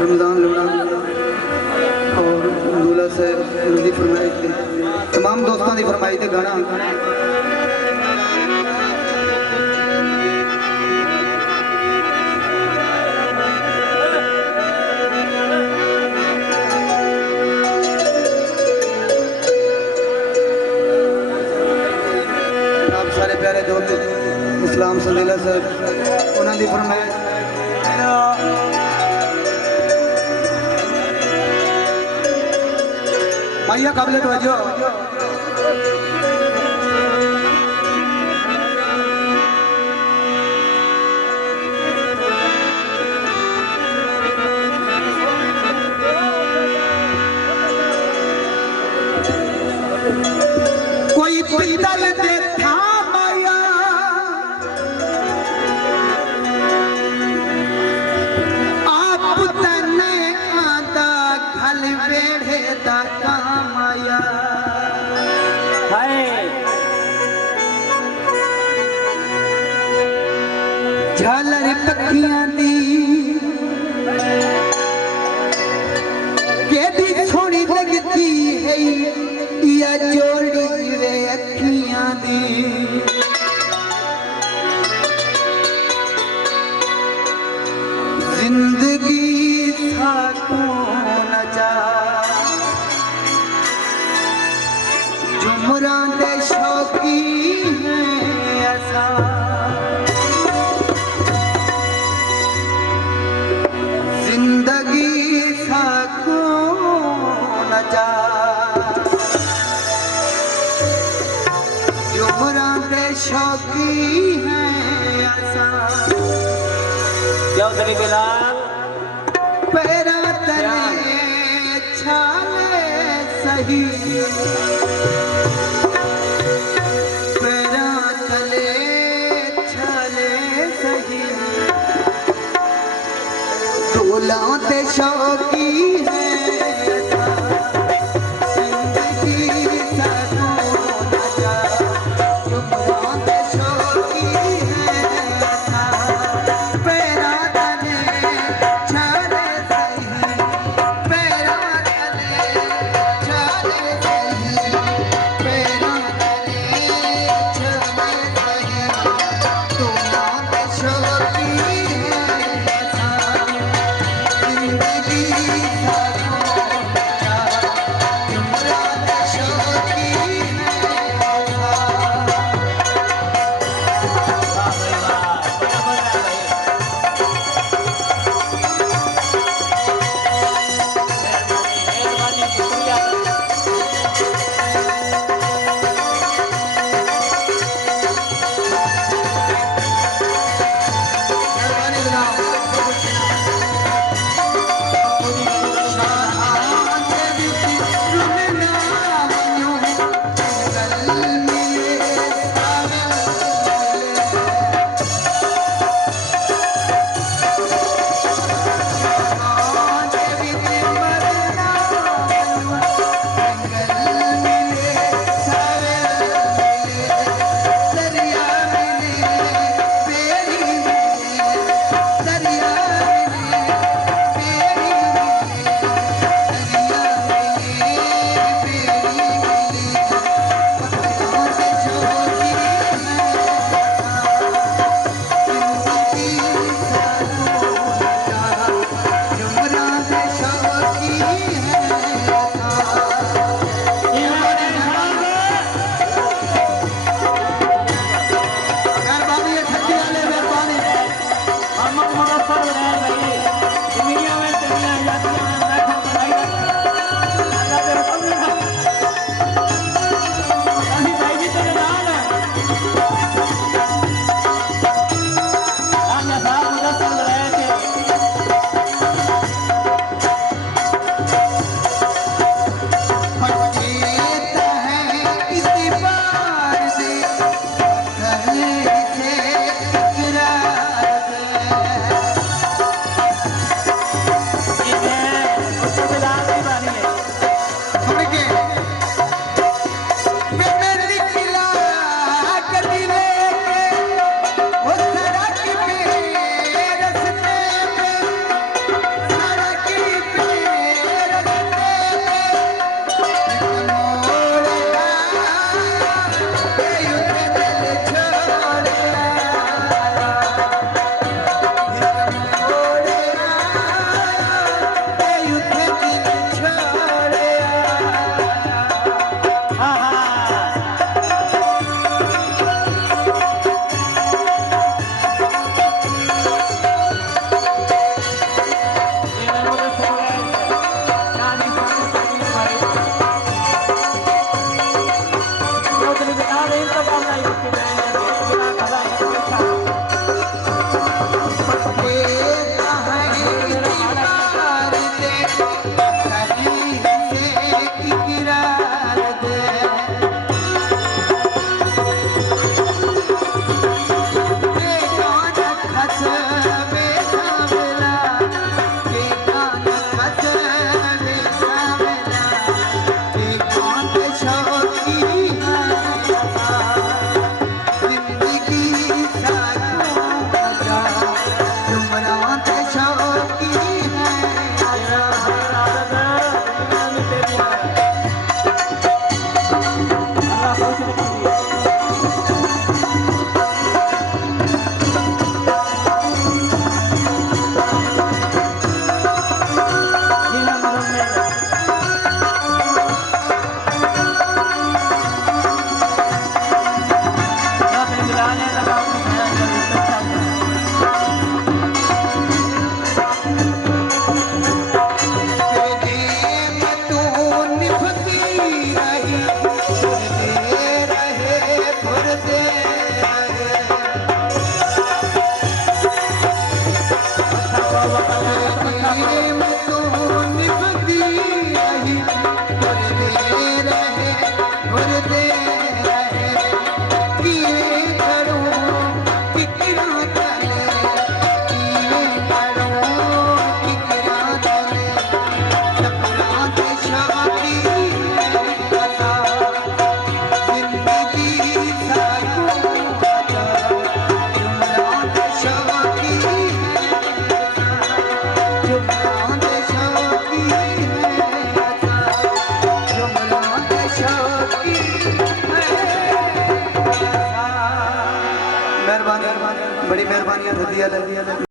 रमज़ान लुड़ा और दूल्हा से उनकी फरमाइश थी, तमाम दोस्तों की फरमाइश थी गाना सारे प्यारे दोस्त इस्लाम संदीला साहब उन्होंने फरमाइश भैया काबिल तवज्जो कोई पिंडल देखा माया आप तने आदा खल बेड़े दा कामाया झालर पखियां दी केदी सोनी लगती है या जोड़ी वे अखियां दी जिंदगी था कौन जा जुमरां दे शौकी हैं ऐसा जिंदगी था कौन जा शौकी है ऐसा क्यों तेरी बिलाल पैरा तले छाले सही पैरा तले छाले सही दूल्हा ते शौकी है करदियां ने